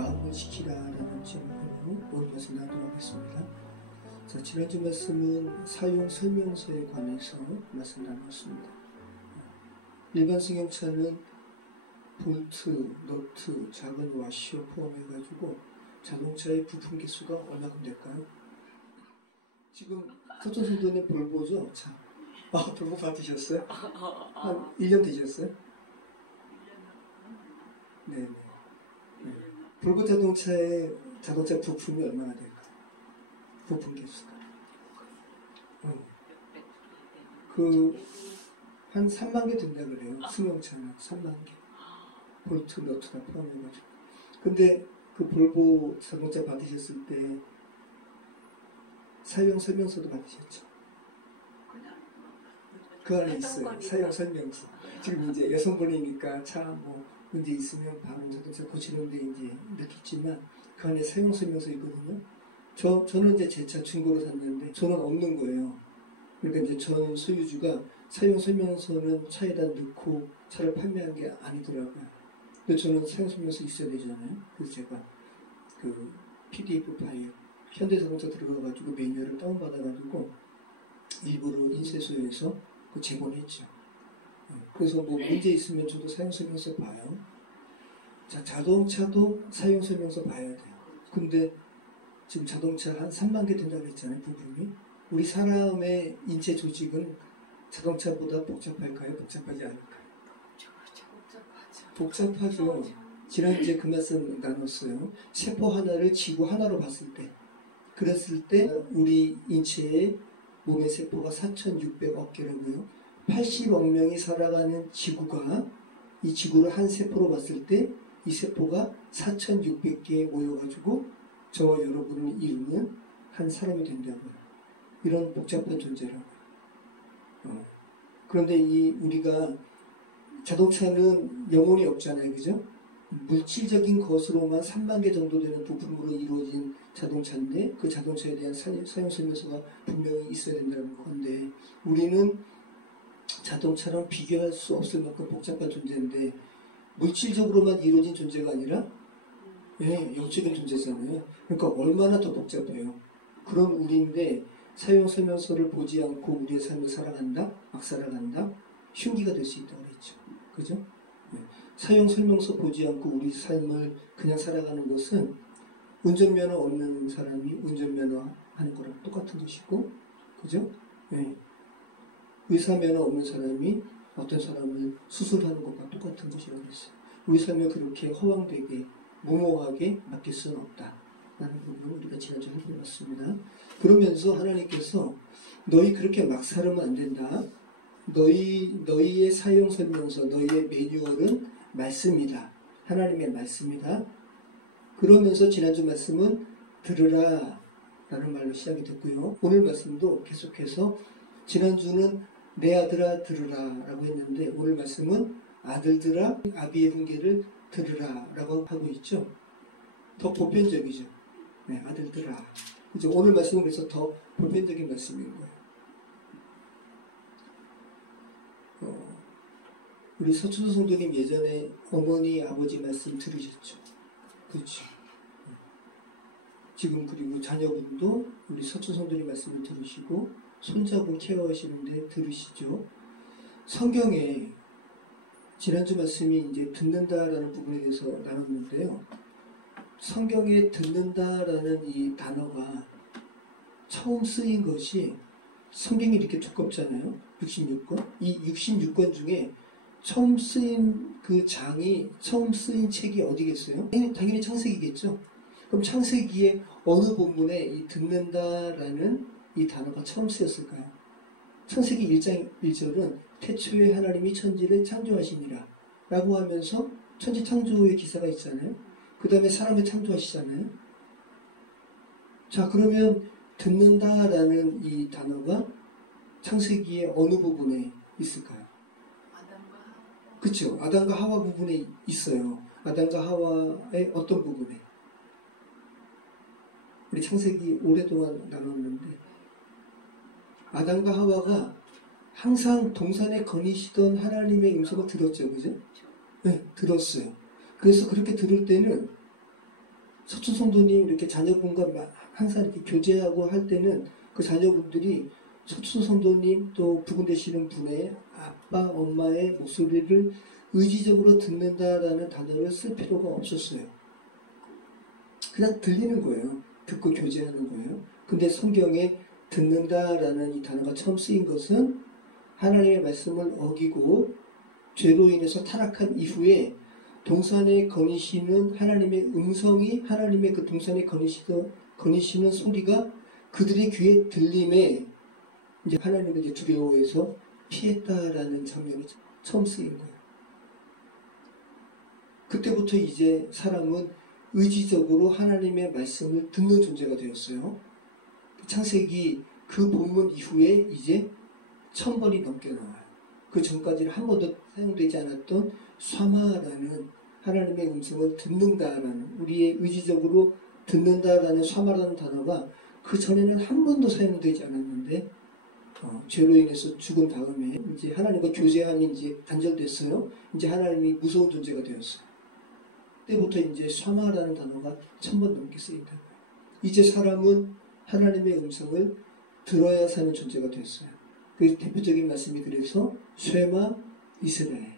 마음을 지키라라는 제목으로 오늘 말씀 나누도록 하겠습니다. 자, 지난주 말씀은 사용 설명서에 관해서 말씀 나눴습니다. 일반 승용차는 볼트, 너트, 작은 와시어 포함해가지고 자동차의 부품 개수가 얼마큼 될까요? 지금 서천 선도님 볼보죠? 자, 볼보 받으셨어요? 한 1년 되셨어요? 네네. 네. 볼보 자동차의 자동차 부품이 얼마나 될까요? 부품 개수가. 한 3만 개 된다 그래요. 승용차는 3만 개. 볼트, 너트가 포함해가지고. 근데 그 볼보 자동차 받으셨을 때 사용 설명서도 받으셨죠? 그 안에 있어요. 사용 설명서. 지금 이제 여성분이니까 차 뭐 문제 있으면 바로 자동차 고치는데 이제 느끼지만 그 안에 사용 설명서 있거든요. 저는 이제 제 차 중고로 샀는데 저는 없는 거예요. 그러니까 이제 전 소유주가 사용 설명서는 차에다 넣고 차를 판매한 게 아니더라고요. 근데 저는 사용 설명서 있어야 되잖아요. 그래서 제가 그 PDF 파일 현대자동차 들어가가지고 매뉴얼을 다운받아가지고 일부러 인쇄소에서 그 제공했죠. 그래서 뭐 문제 있으면 저도 사용 설명서 봐요. 자, 자동차도 사용 설명서 봐야 돼요. 근데 지금 자동차 한 3만 개 된다고 했잖아요, 부분이. 우리 사람의 인체 조직은 자동차보다 복잡할까요? 복잡하지 않을까요? 복잡하죠. 지난주에 그 말씀 나눴어요. 세포 하나를 지구 하나로 봤을 때, 그랬을 때 우리 인체의 몸의 세포가 4,600억 개라고요. 80억 명이 살아가는 지구가, 이 지구를 한 세포로 봤을 때 이 세포가 4,600개에 모여가지고 저와 여러분을 이루는 한 사람이 된다고요. 이런 복잡한 존재라고요. 그런데 우리가 자동차는 영혼이 없잖아요. 그죠? 물질적인 것으로만 3만 개 정도 되는 부품으로 이루어진 자동차인데 그 자동차에 대한 사용 설명서가 분명히 있어야 된다는 건데 우리는 자동차랑 비교할 수 없을 만큼 복잡한 존재인데 물질적으로만 이루어진 존재가 아니라 영적인 존재잖아요. 그러니까 얼마나 더 복잡해요. 그런 우리인데 사용 설명서를 보지 않고 우리의 삶을 살아간다? 막 살아간다? 흉기가 될 수 있다고 했죠. 그죠? 사용 설명서 보지 않고 우리 삶을 그냥 살아가는 것은 운전면허 없는 사람이 운전면허 하는 거랑 똑같은 것이고, 그죠? 의사면허 없는 사람이 어떤 사람을 수술하는 것과 똑같은 것이라고 했어요. 우리 삶을 그렇게 허황되게, 무모하게 맡길 수는 없다. 라는 부분을 우리가 지난주에 해보았습니다. 그러면서 하나님께서 너희 그렇게 막 살으면 안 된다. 너희의 사용 설명서, 너희의 매뉴얼은 말씀이다. 하나님의 말씀이다. 그러면서 지난주 말씀은 들으라 라는 말로 시작이 됐고요. 오늘 말씀도 계속해서 지난주는 내 아들아 들으라 라고 했는데 오늘 말씀은 아들들아 아비의 훈계를 들으라 라고 하고 있죠. 더 보편적이죠. 아들들아. 이제 오늘 말씀은 그래서 더 보편적인 말씀인 거예요. 우리 서춘수 성도님 예전에 어머니 아버지 말씀 들으셨죠? 그렇죠. 지금 그리고 자녀분도 우리 서춘수 성도님 말씀을 들으시고 손자분 케어하시는데 들으시죠? 성경에 지난주 말씀이 이제 듣는다라는 부분에 대해서 나눴는데요. 성경에 듣는다라는 이 단어가 처음 쓰인 것이 성경이 이렇게 두껍잖아요. 66권. 이 66권 중에 처음 쓰인 그 장이 처음 쓰인 책이 어디겠어요? 당연히 창세기겠죠. 그럼 창세기의 어느 본문에 이 듣는다라는 이 단어가 처음 쓰였을까요? 창세기 1장 1절은 태초에 하나님이 천지를 창조하시니라 라고 하면서 천지 창조의 기사가 있잖아요. 그 다음에 사람을 창조하시잖아요. 자, 그러면 듣는다라는 이 단어가 창세기의 어느 부분에 있을까요? 아담과 하와. 그렇죠. 아담과 하와 부분에 있어요. 아담과 하와의 어떤 부분에? 우리 창세기 오랫동안 나눴는데 아담과 하와가 항상 동산에 거니시던 하나님의 음성을 들었죠. 그죠? 네, 들었어요. 그래서 그렇게 들을 때는 서춘 성도님 이렇게 자녀분과 항상 이렇게 교제하고 할 때는 그 자녀분들이 서춘 성도님 또 부군 되시는 분의 아빠, 엄마의 목소리를 의지적으로 듣는다라는 단어를 쓸 필요가 없었어요. 그냥 들리는 거예요. 듣고 교제하는 거예요. 근데 성경에 듣는다라는 이 단어가 처음 쓰인 것은 하나님의 말씀을 어기고 죄로 인해서 타락한 이후에 동산에 거니시는 하나님의 음성이 하나님의 그 동산에 거니시는 소리가 그들의 귀에 들림에 이제 하나님을 이제 두려워해서 피했다라는 장면이 처음 쓰인 거예요. 그때부터 이제 사람은 의지적으로 하나님의 말씀을 듣는 존재가 되었어요. 창세기 그 본문 이후에 이제 1000번이 넘게 나와요. 그 전까지는 한 번도 사용되지 않았던 쏴마라는 하나님의 음성을 듣는다라는, 우리의 의지적으로 듣는다라는 쏴마라는 단어가 그 전에는 한 번도 사용되지 않았는데 죄로 인해서 죽은 다음에 이제 하나님과 교제함이 이제 단절됐어요. 이제 하나님이 무서운 존재가 되었어요. 그때부터 이제 쏴마라는 단어가 1000번 넘게 쓰인다. 이제 사람은 하나님의 음성을 들어야 사는 존재가 됐어요. 그 대표적인 말씀이 그래서 쇠마 이스라엘,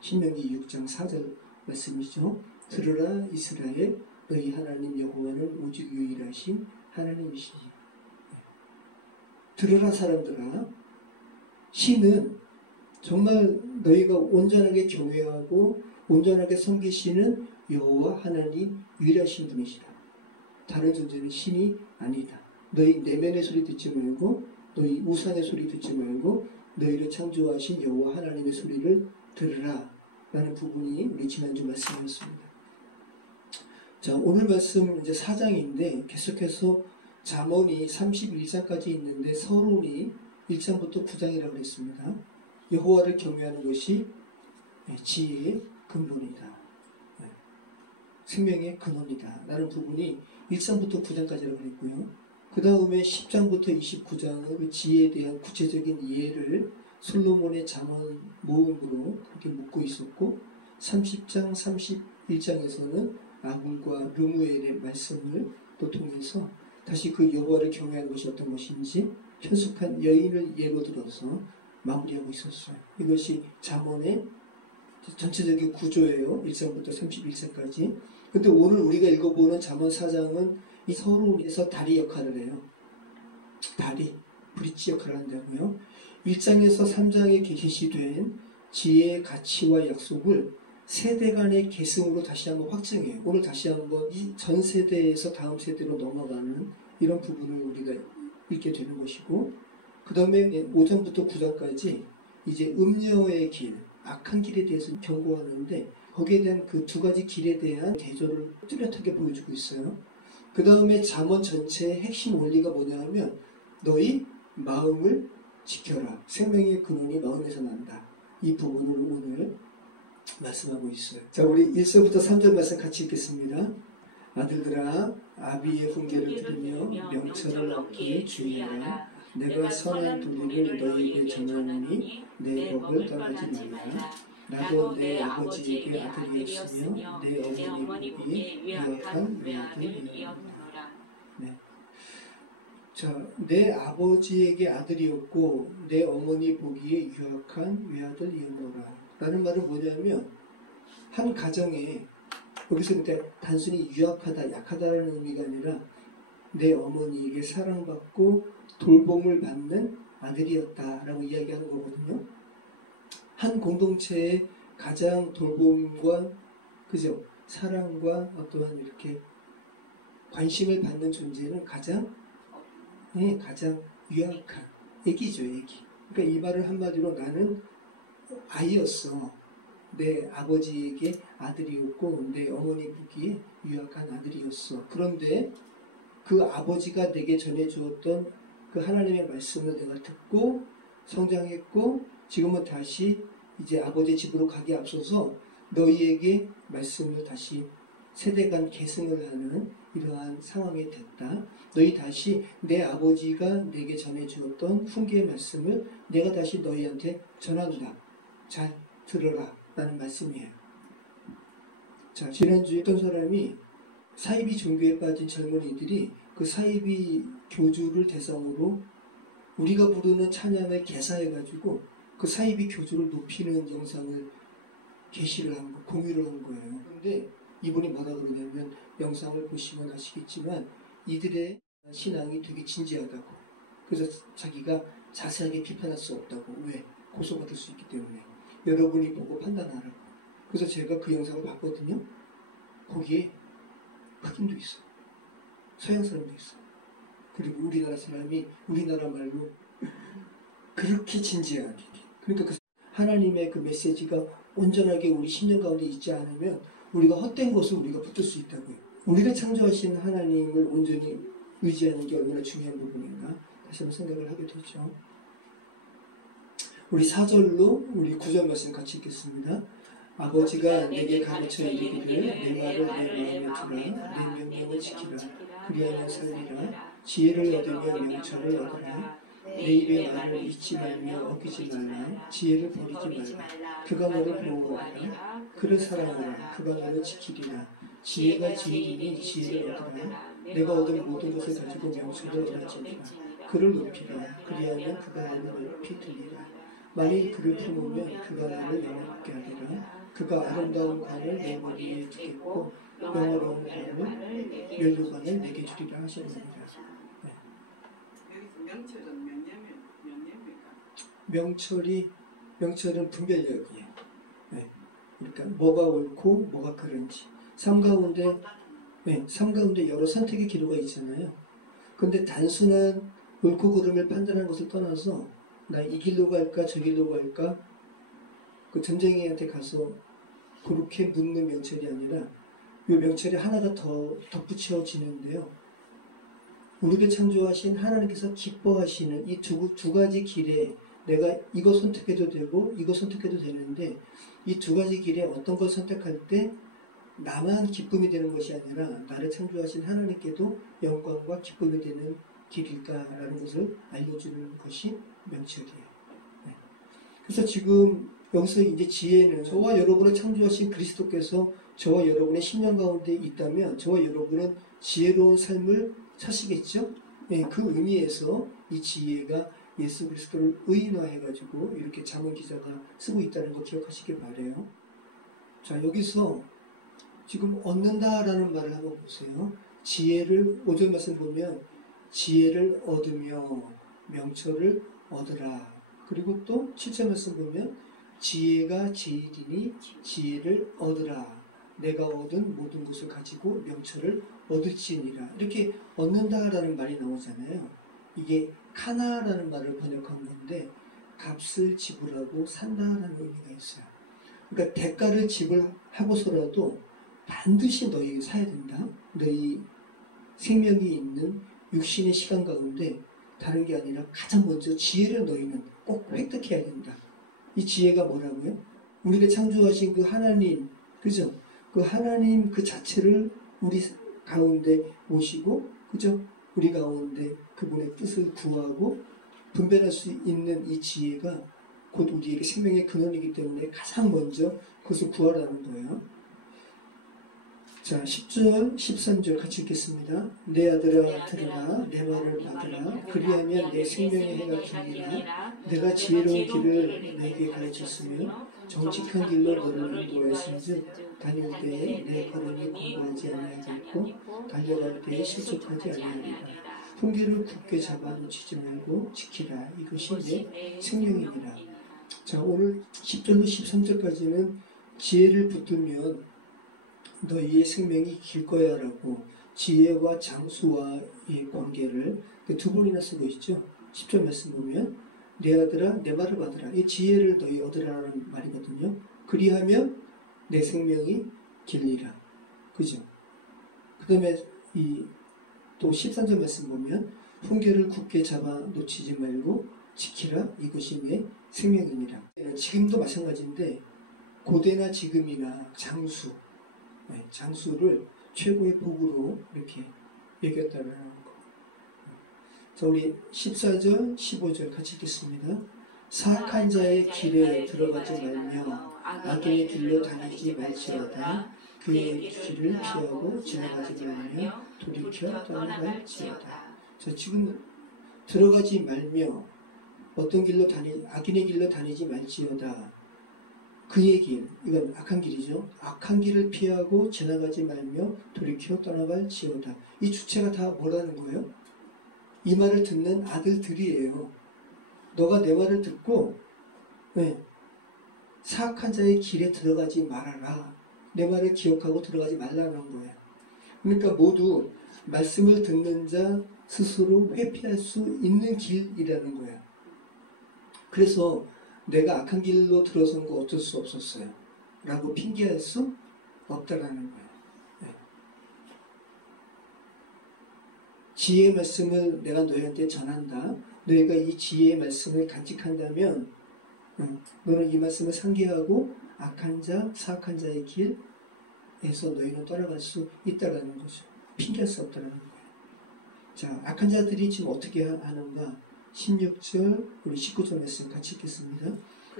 신명기 6장 4절 말씀이죠. 들으라 이스라엘, 너희 하나님 여호와는 오직 유일하신 하나님이시니. 들으라 사람들아, 신은 정말 너희가 온전하게 경외하고 온전하게 섬기시는 여호와 하나님 유일하신 분이시다. 다른 존재는 신이 아니다. 너희 내면의 소리 듣지 말고, 너희 우상의 소리 듣지 말고 너희를 창조하신 여호와 하나님의 소리를 들으라 라는 부분이 우리 지난주 말씀이었습니다. 자, 오늘 말씀 이제 4장인데 계속해서 잠언이 31장까지 있는데 서론이 1장부터 9장이라고 했습니다. 여호와를 경외하는 것이 지혜의 근본이다. 생명의 근원이다 라는 부분이 1장부터 9장까지라고 했고요. 그 다음에 10장부터 29장은 지혜에 대한 구체적인 이해를 솔로몬의 잠언 모음으로 그렇게 묻고 있었고, 30장, 31장에서는 아굴과 르무엘의 말씀을 또 통해서 다시 그 여호와를 경외하는 것이 어떤 것인지 현숙한 여인을 예로 들어서 마무리하고 있었어요. 이것이 잠언의 전체적인 구조예요. 1장부터 31장까지. 근데 오늘 우리가 읽어보는 잠언 4장은 이 서론에서 다리 역할을 해요. 다리, 브릿지 역할을 한다고요. 1장에서 3장에 게시된 지혜의 가치와 약속을 세대 간의 계승으로 다시 한번 확증해요. 오늘 다시 한번 이 전 세대에서 다음 세대로 넘어가는 이런 부분을 우리가 읽게 되는 것이고, 그 다음에 5장부터 9장까지 이제 음녀의 길, 악한 길에 대해서 경고하는데 거기에 대한 그 두 가지 길에 대한 대조를 뚜렷하게 보여주고 있어요. 그 다음에 잠언 전체의 핵심 원리가 뭐냐면 너희 마음을 지켜라. 생명의 근원이 마음에서 난다. 이 부분을 오늘 말씀하고 있어요. 자, 우리 1절부터 3절 말씀 같이 읽겠습니다. 아들들아, 아비의 훈계를 들으며 명철을 얻기에 주의하라. 내가 선한 도리를 너희에게 전하노니 내 법을 떠나지 말라. 나도 내 아버지에게 아들이었으며 내 어머니 보기에 유약한 외아들이었노라. 네. 자, 내 아버지에게 아들이었고 내 어머니 보기에 유약한 외아들이었노라. 라는 말은 뭐냐면 한 가정에 여기서 근데 단순히 유약하다, 약하다라는 의미가 아니라 내 어머니에게 사랑받고 돌봄을 받는 아들이었다라고 이야기하는 거거든요. 한 공동체의 가장 돌봄과 그죠? 사랑과 어떠한 이렇게 관심을 받는 존재는 가장 유약한 애기죠, 애기. 그러니까 이 말을 한마디로 나는 아이였어. 내 아버지에게 아들이었고 내 어머니 보기에 유약한 아들이었어. 그런데 그 아버지가 내게 전해주었던 그 하나님의 말씀을 내가 듣고 성장했고 지금은 다시 이제 아버지 집으로 가기 앞서서 너희에게 말씀을 다시 세대 간 계승을 하는 이러한 상황이 됐다. 너희 다시 내 아버지가 내게 전해주었던 훈계의 말씀을 내가 다시 너희한테 전한다. 잘 들어라 라는 말씀이에요. 자, 지난주에 어떤 사람이 사이비 종교에 빠진 젊은이들이 그 사이비 교주를 대상으로 우리가 부르는 찬양을 개사해가지고 그 사이비 교주를 높이는 영상을 게시를 한 거, 공유를 한 거예요. 그런데 이분이 뭐라 그러냐면 영상을 보시면 아시겠지만 이들의 신앙이 되게 진지하다고. 그래서 자기가 자세하게 비판할 수 없다고. 왜? 고소받을 수 있기 때문에. 여러분이 보고 판단하라고. 그래서 제가 그 영상을 봤거든요. 거기에 흑인도 있어. 서양 사람도 있어. 그리고 우리나라 사람이 우리나라 말로 그렇게 진지하게. 그러니까 그 하나님의 그 메시지가 온전하게 우리 심령 가운데 있지 않으면 우리가 헛된 것을 우리가 붙들 수 있다고요. 우리를 창조하신 하나님을 온전히 의지하는 게 얼마나 중요한 부분인가 다시 한번 생각을 하게 되죠. 우리 4절로 우리 9절 말씀 같이 읽겠습니다. 아버지가 내게 가르쳐 이르기를 내 말을 내 마음에 두라 내 명령을 지키라 그리하면 살리라 지혜를 얻으며 명철을 얻으라 내 입의 말을 잊지 말며 어기지 말라 지혜를 버리지 말라 그가 너를 보호하리라 그를 사랑하라 그가 너를 지키리라 지혜가 지혜이니 지혜를 얻으라 내가 얻은 모든 것을 가지고 명철을 얻으리라 그를 높이라 그리하면 그가 너를 높이 들리라 만일 그를 품으면 그가 나를 영화롭게 하리라 그가 아름다운 관을 내 머리에 두겠고 영화로운 관을 면류관을 내게 주리라 하셨느니라. 네. 여기서 명철은 명령입니까? 명철은 분별력이에요. 네. 그러니까 뭐가 옳고 뭐가 그른지 삶 가운데 여러 선택의 기로가 있잖아요. 근데 단순한 옳고 그름을 판단하는 것을 떠나서 나 이 길로 갈까 저 길로 갈까 그 점쟁이한테 가서 그렇게 묻는 명철이 아니라 이 명철이 하나가 더 덧붙여지는데요. 우리를 창조하신 하나님께서 기뻐하시는 이 두 가지 길에 내가 이거 선택해도 되고 이거 선택해도 되는데 이 두 가지 길에 어떤 걸 선택할 때 나만 기쁨이 되는 것이 아니라 나를 창조하신 하나님께도 영광과 기쁨이 되는 길일까라는 것을 알려주는 것이 명철이에요. 네. 그래서 지금 여기서 이제 지혜는 저와 여러분을 창조하신 그리스도께서 저와 여러분의 심령 가운데 있다면 저와 여러분은 지혜로운 삶을 사시겠죠? 네, 그 의미에서 이 지혜가 예수 그리스도를 의인화해가지고 이렇게 잠언 기자가 쓰고 있다는 거 기억하시길 바래요. 자, 여기서 지금 얻는다라는 말을 한번 보세요. 지혜를 5절 말씀 보면 지혜를 얻으며 명철을 얻으라. 그리고 또 7절 말씀 보면 지혜가 지혜이니 지혜를 얻으라. 내가 얻은 모든 것을 가지고 명철을 얻을지니라. 이렇게 얻는다라는 말이 나오잖아요. 이게 카나라는 말을 번역한 건데 값을 지불하고 산다라는 의미가 있어요. 그러니까 대가를 지불하고서라도 반드시 너희 사야 된다. 너희 생명이 있는 육신의 시간 가운데 다른 게 아니라 가장 먼저 지혜를 너희는 꼭 획득해야 된다. 이 지혜가 뭐라고요? 우리를 창조하신 그 하나님, 그죠? 그 하나님 그 자체를 우리 가운데 모시고, 그죠? 우리 가운데 그분의 뜻을 구하고 분별할 수 있는 이 지혜가 곧 우리에게 생명의 근원이기 때문에 가장 먼저 그것을 구하라는 거예요. 자, 10절, 13절 같이 읽겠습니다. 내 아들아 들으라, 내 말을 받으라. 그리하면 내 생명의 해가 길리라. 내가 지혜로운 길을 내게 가르쳤으며 정직한 길로 너를 인도하신즉 다닐 때에 내 걸음이 공고하지 아니하겠고 달려갈 때에 실족하지 아니하리라. 훈계를 굳게 잡아 놓치지 말고 지키라. 이것이 내 생명이니라. 자, 오늘 10절로 13절까지는 지혜를 붙들면 너희의 생명이 길 거야 라고 지혜와 장수와의 관계를 두 번이나 쓰고 있죠. 10절 말씀 보면 내 아들아 내 말을 받으라. 이 지혜를 너희 얻으라는 말이거든요. 그리하면 내 생명이 길리라. 그죠? 그 다음에 또 13절 말씀 보면 훈계를 굳게 잡아 놓치지 말고 지키라. 이것이 내 생명이니라. 지금도 마찬가지인데 고대나 지금이나 장수를 최고의 복으로 이렇게 여겼다는 거. 자, 우리 14절, 15절 같이 읽겠습니다. 사악한 자의 길에 들어가지 말며 악인의 길로 다니지 말지어다. 그의 길을 피하고 지나가지 말며 돌이켜 떠나갈지어다. 자, 지금 들어가지 말며 어떤 길로 악인의 길로 다니지 말지어다. 그의 길, 이건 악한 길이죠. 악한 길을 피하고 지나가지 말며 돌이켜 떠나갈지어다. 이 주체가 다 뭐라는 거예요? 이 말을 듣는 아들들이에요. 너가 내 말을 듣고 사악한 자의 길에 들어가지 말아라. 내 말을 기억하고 들어가지 말라는 거예요. 그러니까 모두 말씀을 듣는 자 스스로 회피할 수 있는 길이라는 거예요. 그래서 내가 악한 길로 들어선 거 어쩔 수 없었어요. 라고 핑계할 수 없다라는 거예요. 네. 지혜의 말씀을 내가 너희한테 전한다. 너희가 이 지혜의 말씀을 간직한다면 너는 이 말씀을 상기하고 악한 자, 사악한 자의 길에서 너희는 떠나갈 수 있다라는 거죠. 핑계할 수 없다라는 거예요. 자, 악한 자들이 지금 어떻게 하는가? 16절, 우리 19절 말씀 같이 읽겠습니다.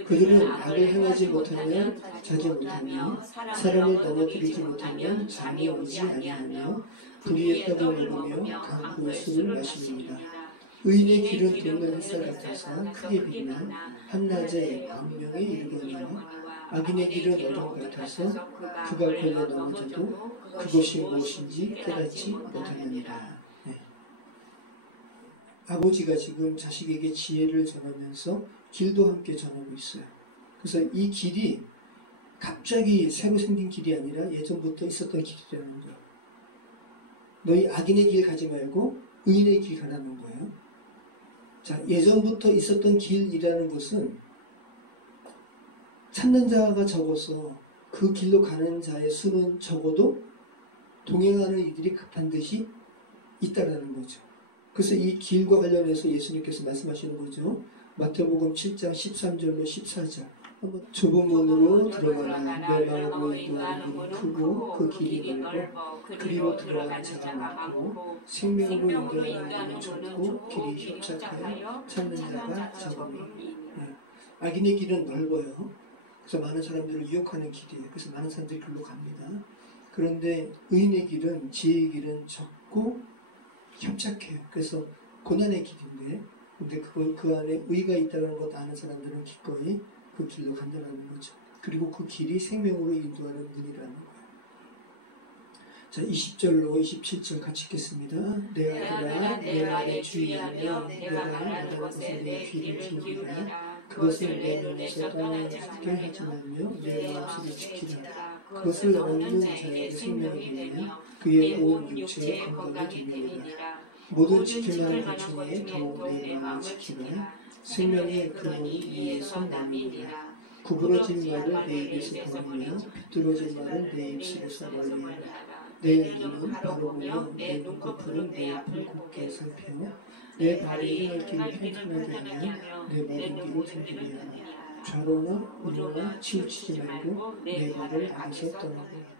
그들은 악을 행하지 못하면 자지 못하며 사람을 넘어뜨리지 못하면 잠이 오지 아니하며 불의의 떡을 먹으며 강구의 술을 마십니다. 의인의 길은 돋는 햇살 같아서 크게 빛나 한낮에 광명에 이르거니와 악인의 길은 어둠 같아서 그가 걸려 넘어져도 그것이 무엇인지 깨닫지 못하느니라. 아버지가 지금 자식에게 지혜를 전하면서 길도 함께 전하고 있어요. 그래서 이 길이 갑자기 새로 생긴 길이 아니라 예전부터 있었던 길이라는 거예요. 너희 악인의 길 가지 말고 의인의 길 가라는 거예요. 자, 예전부터 있었던 길이라는 것은 찾는 자가 적어서 그 길로 가는 자의 수는 적어도 동행하는 이들이 반드시 있다라는 거죠. 그래서 이 길과 관련해서 예수님께서 말씀하시는 거죠. 마태복음 7장 13절로 14절. 한번 좁은 문으로 들어가는 내 마음으로 인도하는 문은 크고 그 길이 넓어 그리로 들어가는 자가 많고 생명으로 인도하는 문은 좁고 길이 협착하여 찾는 자가 적으니. 악인의 길은 넓어요. 그래서 많은 사람들을 유혹하는 길이에요. 그래서 많은 사람들이 글로 갑니다. 그런데 의인의 길은, 지혜의 길은 적고 협착해요. 그래서 고난의 길인데, 근데 그 안에 의가 있다는 것 아는 사람들은 기꺼이 그 길로 간다는 거죠. 그리고 그 길이 생명으로 인도하는 문이라는 거예요. 자, 20절로 27절 같이 읽겠습니다. 내 아들아, 내 말에 주의하며 내가 말하는 것에 내 귀를 기울이라. 그것을 내 눈에서 떠나게 하지 말며 내 마음속에 지키라. 그것을 얻는 자에게 생명이 되며 그의 온 육체의 건강이 되느니라. 모든 지킬 만한 것 중에 더욱 내 마음을 지키라. 생명의 근원이 이에서 나느니라. 구부러진 말을 내 입에서 버리며 비뚤어진 말을 내 입술에서 멀리하라. 내 눈은 바로 보며 내 눈꺼풀은 내 옆을 곱게 살펴 내 발이 행할 길을 평탄하게 하며 내 모든 길을 든든히 하라. 좌로나 우로나 치우치지 말고 내 발을 악에서 떠나고.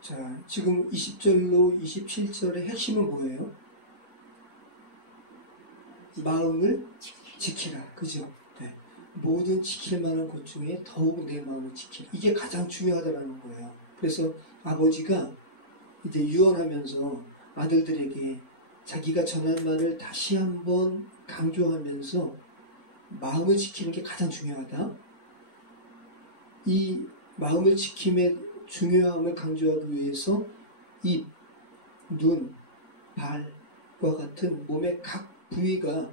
자, 지금 20절로 27절의 핵심은 뭐예요? 마음을 지키라. 그죠? 네. 모든 지킬 만한 것 중에 더욱 내 마음을 지키라. 이게 가장 중요하다는 거예요. 그래서 아버지가 이제 유언하면서 아들들에게 자기가 전한 말을 다시 한번 강조하면서 마음을 지키는 게 가장 중요하다. 이 마음을 지킴의 중요함을 강조하기 위해서 입, 눈, 발과 같은 몸의 각 부위가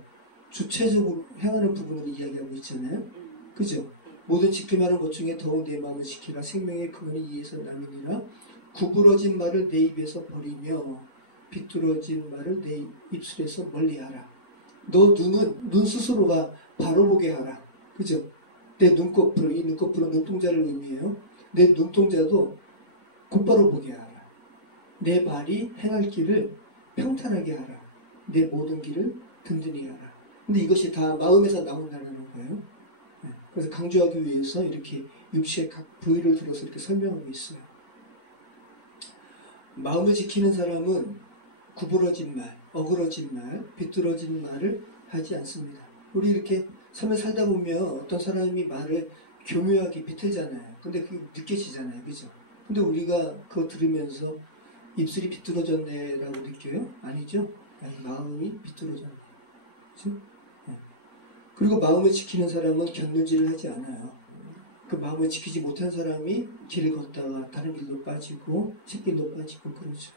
주체적으로 행하는 부분을 이야기하고 있잖아요. 그죠? 모든 지킬 만한 것 중에 더욱 내 마음을 지키라. 생명의 근원이 이에서 남이니라. 구부러진 말을 내 입에서 버리며 비뚤어진 말을 내 입술에서 멀리하라. 너 눈은 눈 스스로가 바로 보게 하라. 그죠? 내 눈꺼풀, 이 눈꺼풀은 눈동자를 의미해요. 내 눈동자도 곧바로 보게 하라. 내 발이 행할 길을 평탄하게 하라. 내 모든 길을 든든히 하라. 근데 이것이 다 마음에서 나온다는 거예요. 그래서 강조하기 위해서 이렇게 육체의 각 부위를 들어서 이렇게 설명하고 있어요. 마음을 지키는 사람은 구부러진 말, 어그러진 말, 비뚤어진 말을 하지 않습니다. 우리 이렇게 삶을 살다 보면 어떤 사람이 말을 교묘하게 비틀잖아요. 근데 그게 느껴지잖아요. 그죠? 근데 우리가 그거 들으면서 입술이 비뚤어졌네라고 느껴요? 아니죠? 아니, 마음이 비뚤어졌네. 그렇죠? 네. 그리고 마음을 지키는 사람은 곁눈질을 하지 않아요. 그 마음을 지키지 못한 사람이 길을 걷다가 다른 길로 빠지고 샛길로 빠지고 그러죠.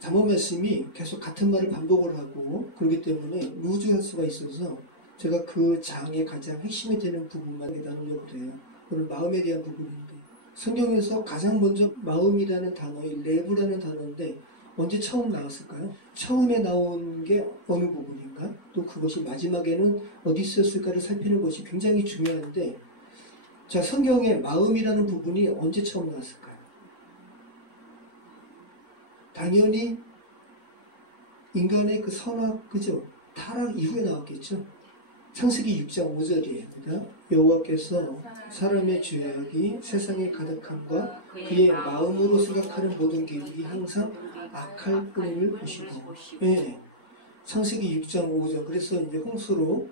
잠언 말씀이 계속 같은 말을 반복을 하고 그렇기 때문에 루즈할 수가 있어서 제가 그 장의 가장 핵심이 되는 부분만 나누려고 해요. 오늘 마음에 대한 부분인데 성경에서 가장 먼저 마음이라는 단어의 레브라는 단어인데 언제 처음 나왔을까요? 처음에 나온 게 어느 부분인가? 또 그것이 마지막에는 어디 있었을까를 살피는 것이 굉장히 중요한데 자, 성경에 마음이라는 부분이 언제 처음 나왔을까요? 당연히 인간의 그 선악, 그죠? 타락 이후에 나왔겠죠? 창세기 6장 5절입니다. 여호와께서 사람의 죄악이 세상에 가득함과 그의 마음으로 생각하는 모든 계획이 항상 악할 뿐임을 보시고 예, 창세기 6장 5절 그래서 이제 홍수로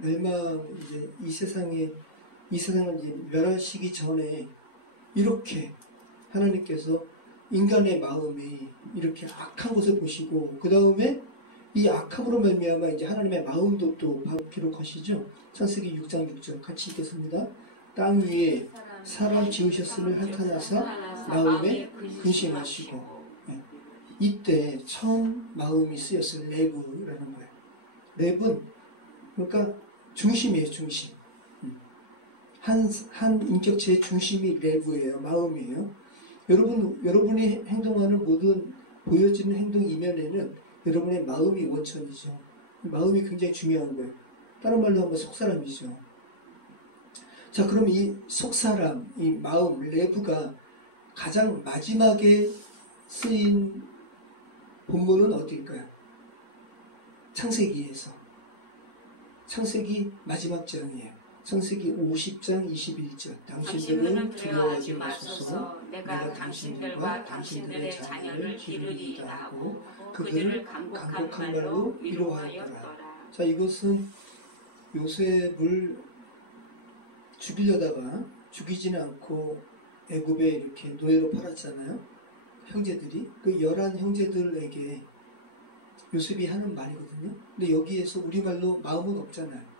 멸망 이제 이 세상을 이제 멸하시기 전에 이렇게 하나님께서 인간의 마음이 이렇게 악한 것을 보시고 그 다음에 이 악함으로 말미암아 이제 하나님의 마음도 또 바로 기록하시죠. 창세기 6장 6절 같이 읽겠습니다. 땅 위에 사람 지으셨음을 한탄하사 마음에 근심하시고 네. 이때 처음 마음이 쓰였을 레브라는 거예요. 레브는 그러니까 중심이에요. 중심. 한 인격체의 중심이 레브예요. 마음이에요. 여러분이 행동하는 모든 보여지는 행동 이면에는 여러분의 마음이 원천이죠. 마음이 굉장히 중요한 거예요. 다른 말로 하면 속사람이죠. 자, 그럼 이 속사람, 이 마음, 레브가 가장 마지막에 쓰인 본문은 어디일까요? 창세기에서. 창세기 마지막 장이에요. 창세기 50장 21절 당신들은 두려워하지 마소서 내가 당신들과 당신들의 자녀를 기르리이다 하고 그들을 간곡한 말로 위로하였더라. 자, 이것은 요셉을 죽이려다가 죽이지는 않고 애굽에 이렇게 노예로 팔았잖아요. 형제들이 그 11 형제들에게 요셉이 하는 말이거든요. 근데 여기에서 우리말로 마음은 없잖아요.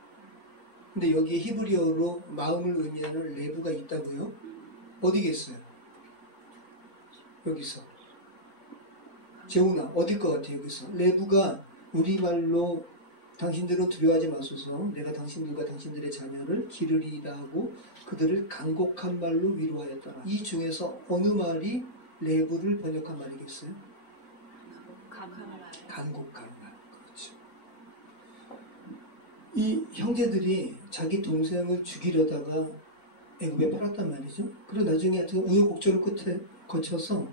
근데 여기에 히브리어로 마음을 의미하는 레브가 있다고요? 어디겠어요? 여기서. 재훈아, 어딜 것 같아요, 여기서? 레브가 우리말로 당신들은 두려워하지 마소서 내가 당신들과 당신들의 자녀를 기르리이다 하고 그들을 간곡한 말로 위로하였더라. 이 중에서 어느 말이 레브를 번역한 말이겠어요? 간곡한 말. 그렇죠. 이 형제들이 자기 동생을 죽이려다가 애굽에 팔았단 말이죠. 그리고 나중에 하여튼 우여곡절을 끝에 거쳐서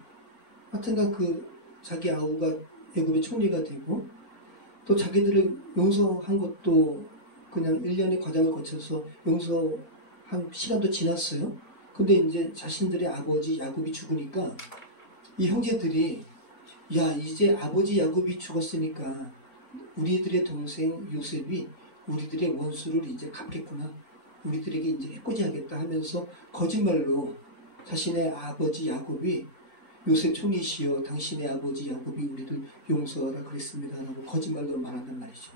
하여튼간 그 자기 아우가 애굽의 총리가 되고 또 자기들을 용서한 것도 그냥 1년의 과정을 거쳐서 용서한 시간도 지났어요. 근데 이제 자신들의 아버지 야곱이 죽으니까 이 형제들이 야, 이제 아버지 야곱이 죽었으니까 우리들의 동생 요셉이 우리들의 원수를 이제 갚겠구나. 우리들에게 이제 해코지하겠다 하면서 거짓말로 자신의 아버지 야곱이 요셉 총리시여 당신의 아버지 야곱이 우리를 용서하라 그랬습니다. 라고 거짓말로 말한단 말이죠.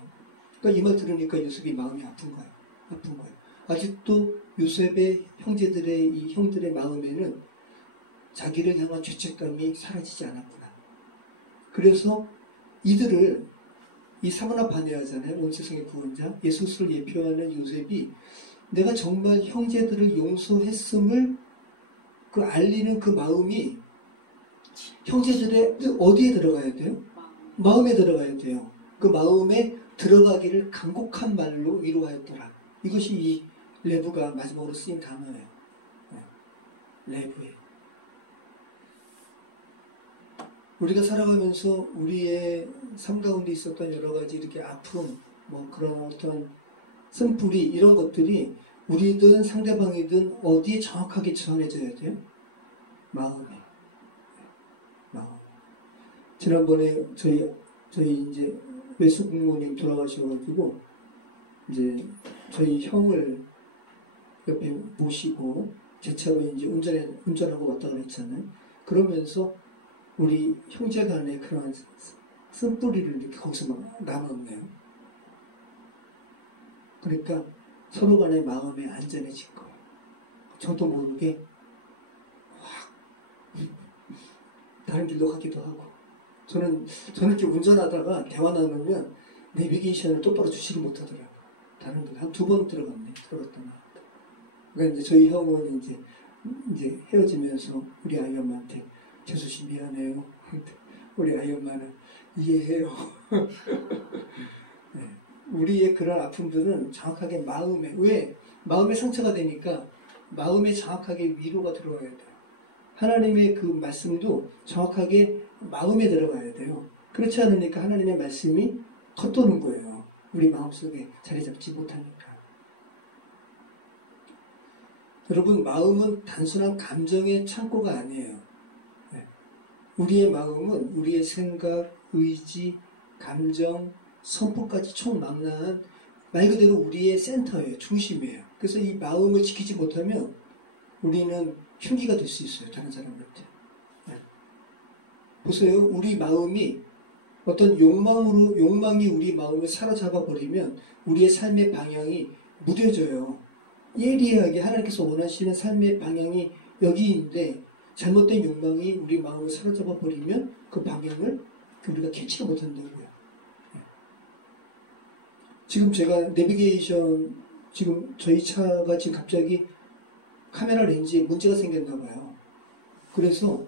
그러니까 이 말 들으니까 요셉이 마음이 아픈 거예요. 아픈 거예요. 아직도 요셉의 형제들의 이 형들의 마음에는 자기를 향한 죄책감이 사라지지 않았구나. 그래서 이들을 이 사바나 바네아잖아요. 온 세상의 구원자. 예수를 예표하는 요셉이 내가 정말 형제들을 용서했음을 그 알리는 그 마음이 형제들의 어디에 들어가야 돼요? 마음에 들어가야 돼요. 그 마음에 들어가기를 간곡한 말로 위로하였더라. 이것이 이 레브가 마지막으로 쓰인 단어예요. 레브에. 우리가 살아가면서 우리의 삶 가운데 있었던 여러 가지 이렇게 아픔, 뭐 그런 어떤 쓴뿌리 이런 것들이 우리든 상대방이든 어디에 정확하게 전해져야 돼요? 마음에. 마음. 지난번에 저희 이제 외수 부모님 돌아가셔가지고 이제 저희 형을 옆에 모시고 제 차로 이제 운전하고 왔다 그랬잖아요. 그러면서 우리 형제 간의 그러한 쓴뿌리를 이렇게 거기서 막 나눴네요. 그러니까 서로 간의 마음이 안전해진 거예요. 저도 모르게 확 다른 길로 가기도 하고. 저는 이렇게 운전하다가 대화 나누면 내비게이션을 똑바로 주시를 못하더라고요. 다른 길 한 2번 들어갔다 나왔다. 그러니까 이제 저희 형은 이제 헤어지면서 우리 아이 엄마한테 재수씨 미안해요. 우리 아이 엄마는 이해해요. 네. 우리의 그런 아픔들은 정확하게 왜 마음에 상처가 되니까 마음에 정확하게 위로가 들어와야 돼요. 하나님의 그 말씀도 정확하게 마음에 들어가야 돼요. 그렇지 않으니까 하나님의 말씀이 겉도는 거예요. 우리 마음속에 자리 잡지 못하니까. 여러분, 마음은 단순한 감정의 창고가 아니에요. 네. 우리의 마음은 우리의 생각, 의지, 감정, 선포까지 총망라한 말 그대로 우리의 센터예요. 중심이에요. 그래서 이 마음을 지키지 못하면 우리는 흉기가 될 수 있어요. 다른 사람한테. 네. 보세요. 우리 마음이 어떤 욕망이 우리 마음을 사로잡아 버리면 우리의 삶의 방향이 무뎌져요. 예리하게 하나님께서 원하시는 삶의 방향이 여기인데 잘못된 욕망이 우리 마음을 사로잡아 버리면 그 방향을 우리가 캐치가 못한다고요. 네. 지금 제가 내비게이션 지금 저희 차가 지금 갑자기 카메라 렌즈에 문제가 생겼나 봐요. 그래서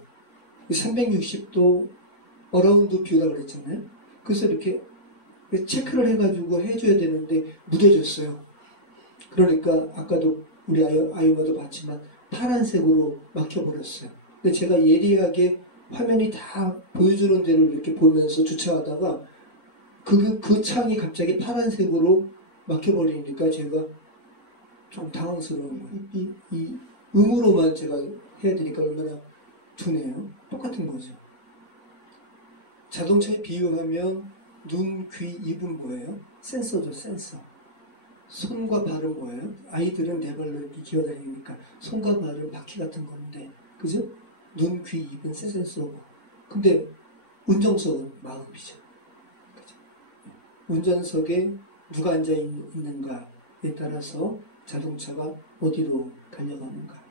360도 어라운드 뷰라 그랬잖아요. 그래서 이렇게 체크를 해가지고 해줘야 되는데 무뎌졌어요. 그러니까 아까도 우리 아이오마도 봤지만 파란색으로 막혀버렸어요. 근데 제가 예리하게 화면이 다 보여주는 대로 이렇게 보면서 주차하다가 그 창이 갑자기 파란색으로 막혀버리니까 제가 좀 당황스러운 거예요. 이 음으로만 제가 해야 되니까 얼마나 두네요. 똑같은 거죠. 자동차에 비유하면 눈, 귀, 입은 뭐예요? 센서죠, 센서. 손과 발은 뭐예요? 아이들은 네 발로 이렇게 기어다니니까 손과 발은 바퀴 같은 건데, 그죠? 눈, 귀, 입은 센서고. 근데 운전석은 마음이죠. 그죠? 운전석에 누가 앉아 있는가에 따라서 자동차가 어디로 달려가는가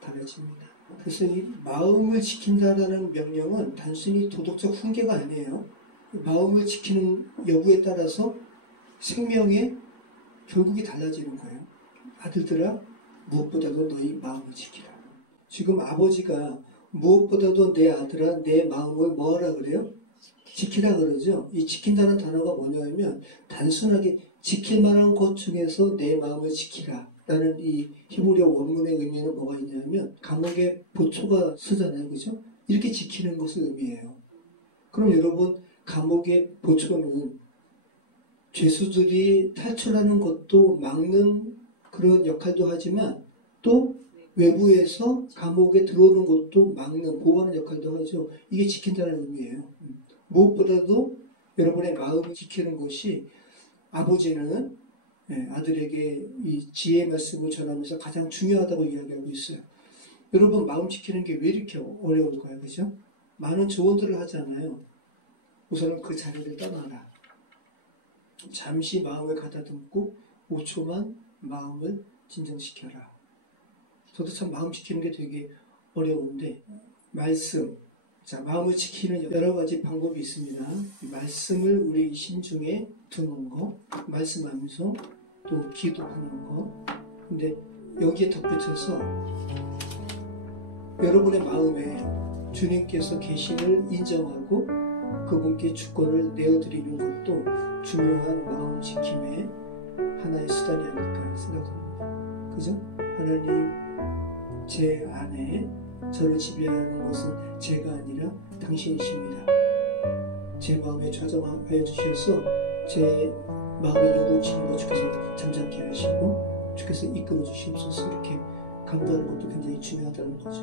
달라집니다. 그래서 이 마음을 지킨다라는 명령은 단순히 도덕적 훈계가 아니에요. 마음을 지키는 여부에 따라서 생명의 결국이 달라지는 거예요. 아들들아, 무엇보다도 너희 마음을 지키라. 지금 아버지가 무엇보다도 내 아들아, 내 마음을 뭐하라 그래요? 지키라 그러죠. 이 지킨다는 단어가 뭐냐면 단순하게 지킬 만한 것 중에서 내 마음을 지키라 라는 이 히브리어 원문의 의미는 뭐가 있냐면 감옥에 보초가 쓰잖아요. 그죠? 이렇게 지키는 것을 의미해요. 그럼 여러분, 감옥의 보초는 죄수들이 탈출하는 것도 막는 그런 역할도 하지만 또 외부에서 감옥에 들어오는 것도 막는, 보호하는 역할도 하죠. 이게 지킨다는 의미예요. 무엇보다도 여러분의 마음을 지키는 것이 아버지는 아들에게 이 지혜의 말씀을 전하면서 가장 중요하다고 이야기하고 있어요. 여러분, 마음 지키는 게 왜 이렇게 어려울까요? 그죠? 많은 조언들을 하잖아요. 우선은 그 자리를 떠나라. 잠시 마음을 가다듬고 5초만 마음을 진정시켜라. 저도 참 마음 지키는 게 되게 어려운데 말씀, 자, 마음을 지키는 여러 가지 방법이 있습니다. 말씀을 우리 심중에 두는 거, 말씀하면서 또 기도하는 거. 근데 여기에 덧붙여서 여러분의 마음에 주님께서 계심을 인정하고 그분께 주권을 내어드리는 것도 중요한 마음 지킴의 하나의 수단이 아닐까 생각합니다. 그죠? 하나님, 제 안에 저를 지배하는 것은 제가 아니라 당신이십니다. 제 마음에 좌정하여 주셔서 제 마음에 요동치는 것 주께서 잠잠케 하시고 주께서 이끌어 주시옵소서. 이렇게 간구하는 것도 굉장히 중요하다는 거죠.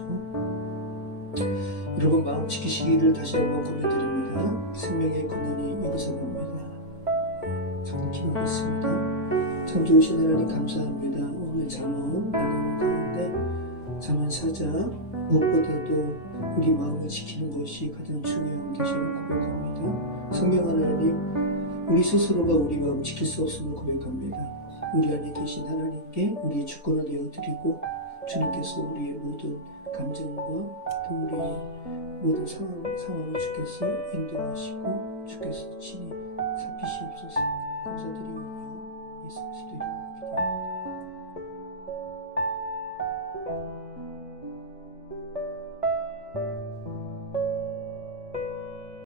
여러분, 마음 지키시기를 다시 한번 권면드립니다. 생명의 근원이 여기서 납니다. 저는 기도하겠습니다. 참 좋으신 하나님 감사합니다. 오늘 잠언 나누는 가운데 감사만 사자. 무엇보다도 우리 마음을 지키는 것이 가장 중요한 것이라고 고백합니다. 성령 하나님, 우리 스스로가 우리 마음 지킬 수 없음을 고백합니다. 우리 안에 계신 하나님께 우리의 주권을 내어드리고 주님께서 우리의 모든 감정과 또 우리의 모든 상황을 주께서 인도하시고 주께서 친히 살피시옵소서. 감사드리오며 예수 그리스도